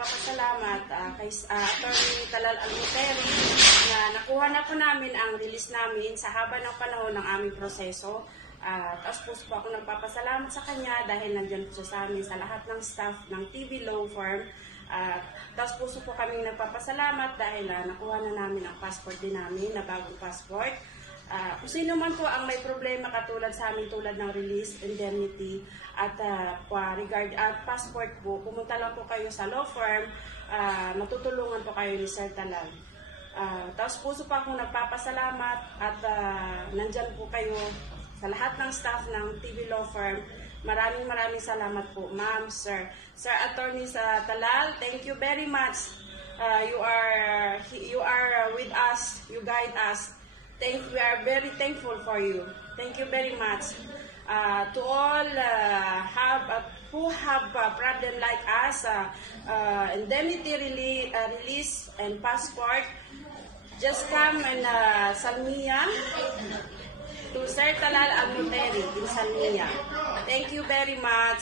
nagpapasalamat kay Attorney Talal Almuteri na nakuha na po namin ang release namin sa haba ng panahon ng aming proseso. Tapos po ako nagpapasalamat sa kanya dahil nandiyan po sa amin sa lahat ng staff ng TV Law Firm. Tapos po kaming nagpapasalamat dahil nakuha na namin ang passport din namin na bagong passport. Kung sino man po ang may problema katulad sa amin tulad ng release, indemnity at passport po, pumunta lang po kayo sa law firm, matutulungan po kayo ni Sir Talal. Tapos puso pa akong nagpapasalamat at nandyan po kayo sa lahat ng staff ng TV Law Firm. Maraming salamat po, ma'am, sir. Sir Attorney sa Talal, thank you very much. You are with us, you guide us. We are very thankful for you. Thank you very much. To all who have a problem like us, indemnity release and passport, just come and Salmiya to Sir Talal Almuteri in Salmiya. Thank you very much.